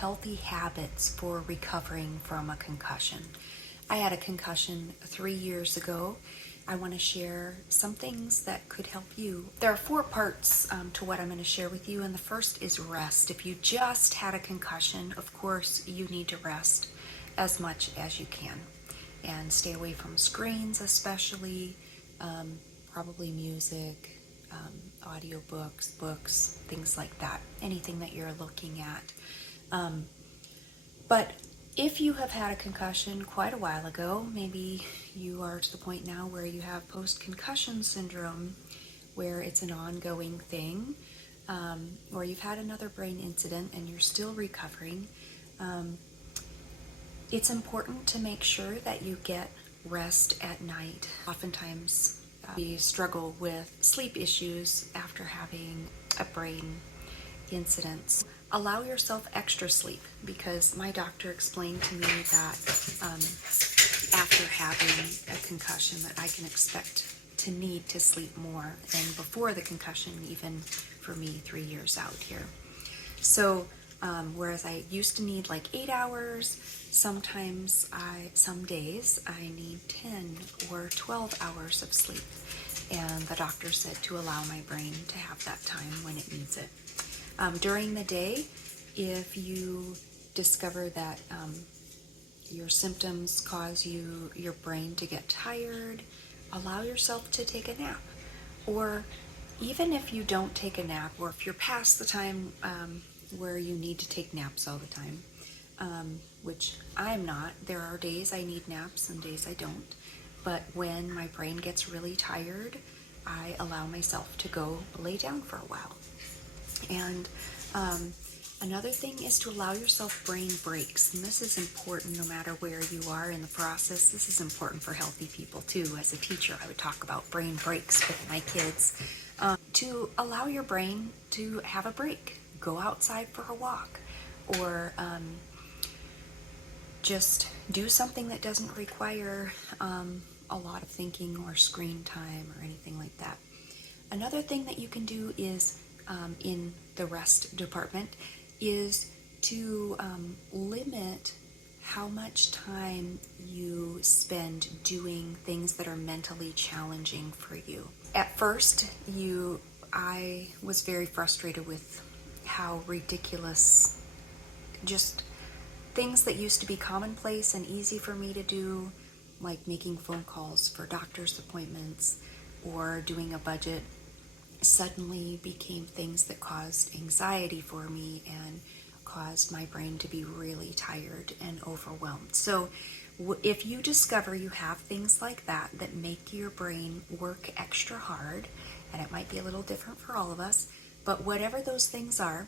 Healthy habits for recovering from a concussion. I had a concussion 3 years ago. I want to share some things that could help you. There are 4 parts to what I'm going to share with you, and the first is rest. If you just had a concussion, of course, you need to rest as much as you can and stay away from screens, especially probably music, audiobooks, books, things like that, anything that you're looking at. But if you have had a concussion quite a while ago, maybe you are to the point now where you have post-concussion syndrome, where it's an ongoing thing, or you've had another brain incident and you're still recovering, it's important to make sure that you get rest at night. Oftentimes we struggle with sleep issues after having a brain incident. Allow yourself extra sleep, because my doctor explained to me that after having a concussion that I can expect to need to sleep more than before the concussion, even for me 3 years out here. So whereas I used to need like 8 hours, some days I need 10 or 12 hours of sleep. And the doctor said to allow my brain to have that time when it needs it. During the day, if you discover that your symptoms cause your brain to get tired, allow yourself to take a nap. Or even if you don't take a nap, or if you're past the time where you need to take naps all the time, which I'm not. There are days I need naps and days I don't. But when my brain gets really tired, I allow myself to go lay down for a while. And another thing is to allow yourself brain breaks. And this is important no matter where you are in the process. This is important for healthy people too. As a teacher, I would talk about brain breaks with my kids. To allow your brain to have a break. Go outside for a walk. Or just do something that doesn't require a lot of thinking or screen time or anything like that. Another thing that you can do is in the rest department is to limit how much time you spend doing things that are mentally challenging for you. At first, I was very frustrated with how ridiculous just things that used to be commonplace and easy for me to do, like making phone calls for doctor's appointments or doing a budget, suddenly became things that caused anxiety for me and caused my brain to be really tired and overwhelmed. So if you discover you have things like that that make your brain work extra hard, and it might be a little different for all of us, but whatever those things are,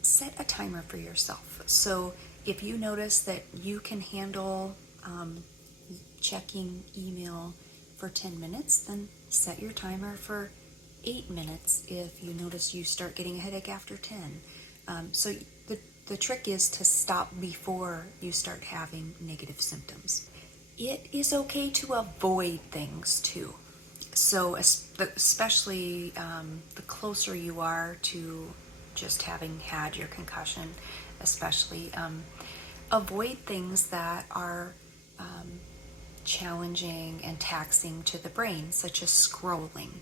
set a timer for yourself. So if you notice that you can handle checking email for 10 minutes, then set your timer for 8 minutes if you notice you start getting a headache after 10. So the trick is to stop before you start having negative symptoms. It is okay to avoid things too. So especially the closer you are to just having had your concussion, especially avoid things that are challenging and taxing to the brain, such as scrolling.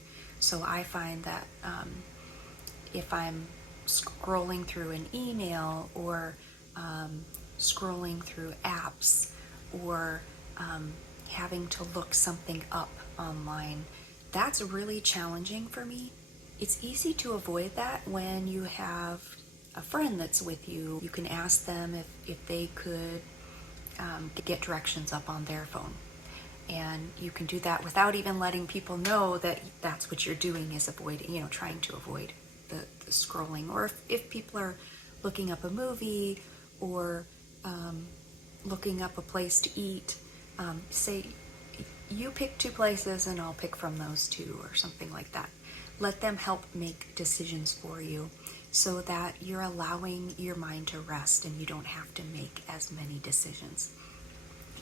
So I find that if I'm scrolling through an email or scrolling through apps or having to look something up online, that's really challenging for me. It's easy to avoid that when you have a friend that's with you. You can ask them if they could get directions up on their phone. And you can do that without even letting people know that that's what you're doing, is avoiding, trying to avoid the scrolling. Or if people are looking up a movie or looking up a place to eat, say, you pick 2 places and I'll pick from those 2 or something like that. Let them help make decisions for you so that you're allowing your mind to rest and you don't have to make as many decisions.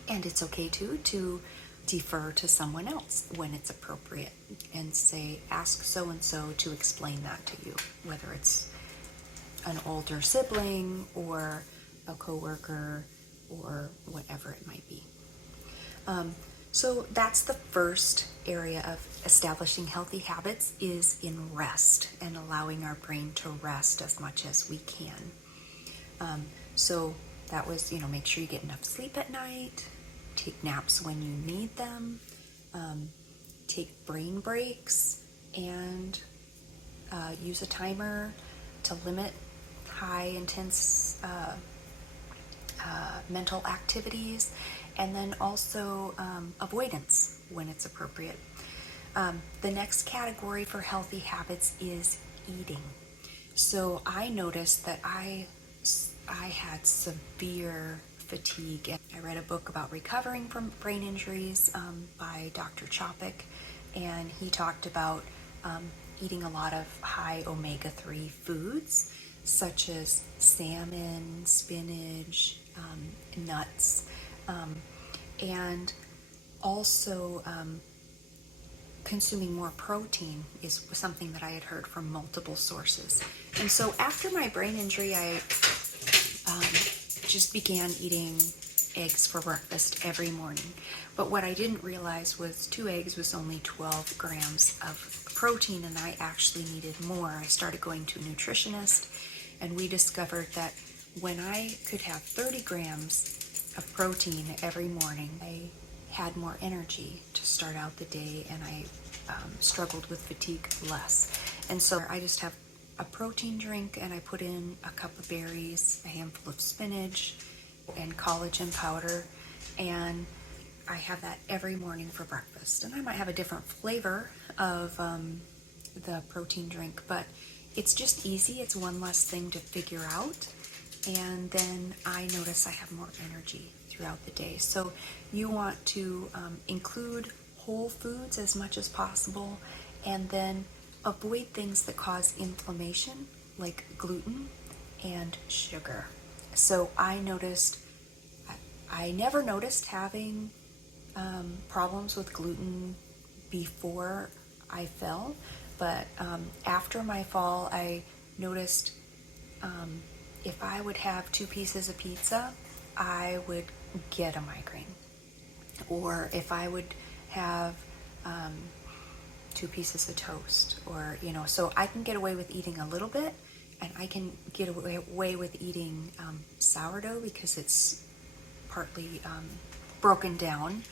And it's okay too to defer to someone else when it's appropriate and say, ask so-and-so to explain that to you, whether it's an older sibling or a coworker or whatever it might be. So that's the first area of establishing healthy habits, is in rest and allowing our brain to rest as much as we can. So that was, make sure you get enough sleep at night, take naps when you need them, take brain breaks, and use a timer to limit high intense mental activities, and then also avoidance when it's appropriate. The next category for healthy habits is eating. So I noticed that I had severe fatigue. I read a book about recovering from brain injuries by Dr. Chopik, and he talked about eating a lot of high omega-3 foods, such as salmon, spinach, nuts, and also consuming more protein is something that I had heard from multiple sources. And so after my brain injury, I just began eating eggs for breakfast every morning. But what I didn't realize was 2 eggs was only 12 grams of protein, and I actually needed more. I started going to a nutritionist, and we discovered that when I could have 30 grams of protein every morning, I had more energy to start out the day, and I struggled with fatigue less. And so I just have a protein drink, and I put in a cup of berries, a handful of spinach, and collagen powder, and I have that every morning for breakfast. And I might have a different flavor of the protein drink, but it's just easy. It's one less thing to figure out, and then I notice I have more energy throughout the day. So you want to include whole foods as much as possible, and then avoid things that cause inflammation, like gluten and sugar. So I never noticed having problems with gluten before I fell, but after my fall, I noticed if I would have 2 pieces of pizza, I would get a migraine. Or if I would have 2 pieces of toast, or so I can get away with eating a little bit, and I can get away with eating sourdough because it's partly broken down,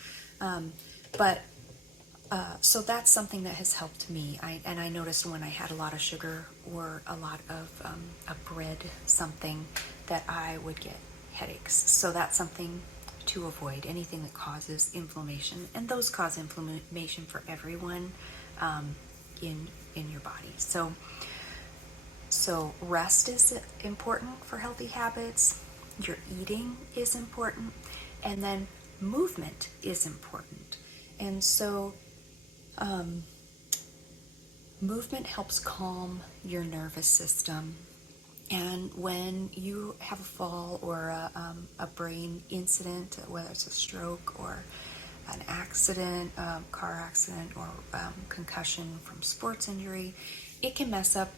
so that's something that has helped me. I noticed when I had a lot of sugar or a lot of a bread something, that I would get headaches. So that's something to avoid, anything that causes inflammation, and those cause inflammation for everyone in your body. So rest is important for healthy habits. Your eating is important, and then movement is important. And so movement helps calm your nervous system. And when you have a fall or a brain incident, whether it's a stroke or an accident, car accident, or concussion from sports injury, it can mess up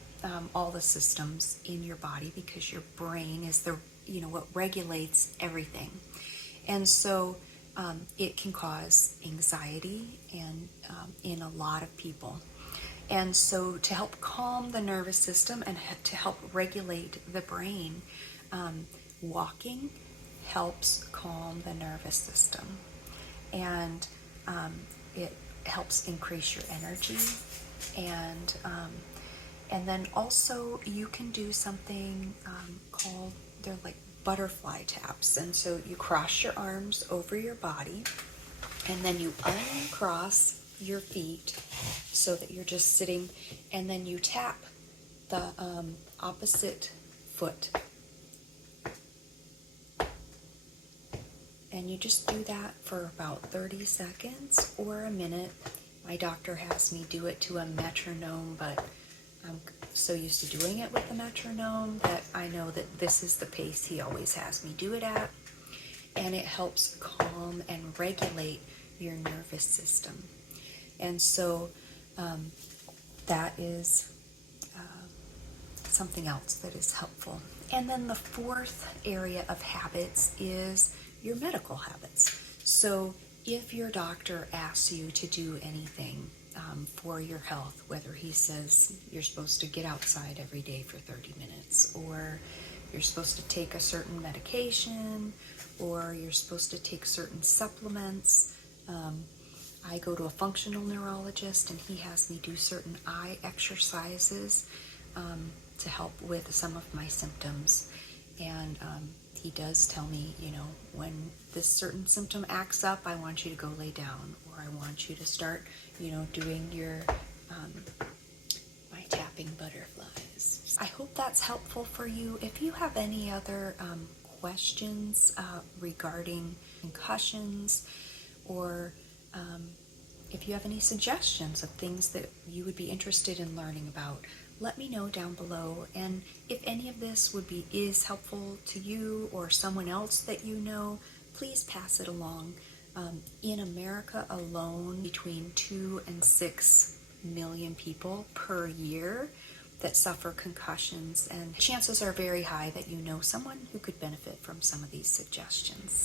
all the systems in your body, because your brain is what regulates everything. And so it can cause anxiety and in a lot of people. And so to help calm the nervous system and to help regulate the brain, walking helps calm the nervous system. And it helps increase your energy. And then also you can do something called, they're like butterfly taps. And so you cross your arms over your body, and then you uncross your feet so that you're just sitting, and then you tap the opposite foot. And you just do that for about 30 seconds or a minute. My doctor has me do it to a metronome, but I'm so used to doing it with the metronome that I know that this is the pace he always has me do it at. And it helps calm and regulate your nervous system. And so that is something else that is helpful. And then the fourth area of habits is your medical habits. So if your doctor asks you to do anything for your health, whether he says you're supposed to get outside every day for 30 minutes, or you're supposed to take a certain medication, or you're supposed to take certain supplements, I go to a functional neurologist and he has me do certain eye exercises to help with some of my symptoms. And he does tell me, when this certain symptom acts up, I want you to go lay down, or I want you to start, doing your my tapping butterflies. I hope that's helpful for you. If you have any other questions regarding concussions, or if you have any suggestions of things that you would be interested in learning about, let me know down below. And if any of this is helpful to you or someone else that you know, please pass it along. In America alone, between 2 and 6 million people per year that suffer concussions, and chances are very high that you know someone who could benefit from some of these suggestions.